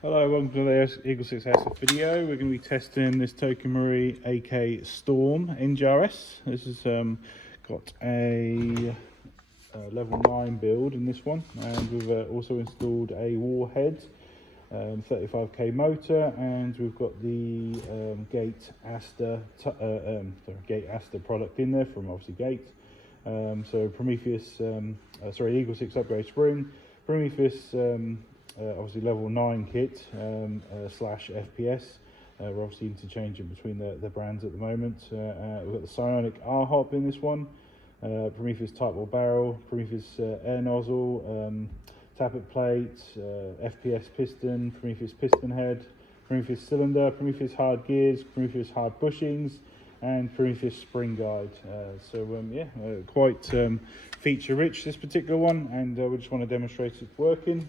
Hello, welcome to the EagleSix Airsoft video. We're going to be testing this TM AK Storm NGRS. This has got a level 9 build in this one, and we've also installed a Warhead 35k motor, and we've got the Gate Aster product in there from obviously Gate. So Prometheus, EagleSix upgrade spring, Prometheus obviously level 9 kit slash FPS. We're obviously interchanging between the brands at the moment. We've got the Psionic R Hop in this one, Prometheus tightbore barrel, Prometheus Air Nozzle, tappet plate, FPS Piston, Prometheus Piston head, Prometheus Cylinder, Prometheus hard gears, Prometheus hard bushings, and Prometheus spring guide. Quite feature rich, this particular one, and we just want to demonstrate it's working.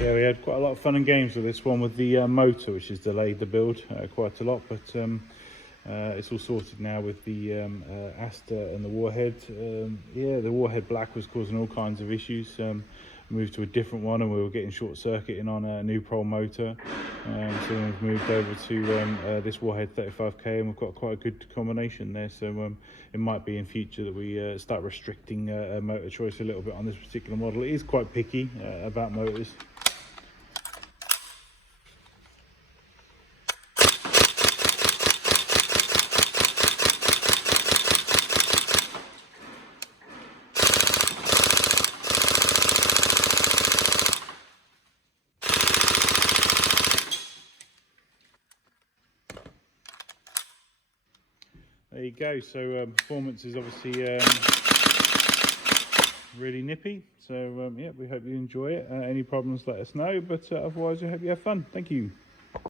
Yeah, we had quite a lot of fun and games with this one with the motor, which has delayed the build quite a lot, but it's all sorted now with the Aster and the Warhead. The Warhead black was causing all kinds of issues. Moved to a different one, and we were getting short circuiting on a new Pro motor. So we've moved over to this Warhead 35k, and we've got quite a good combination there. So it might be in future that we start restricting motor choice a little bit on this particular model. It is quite picky about motors. There you go. So performance is obviously really nippy. So yeah, we hope you enjoy it. Any problems, let us know. But otherwise, I hope you have fun. Thank you.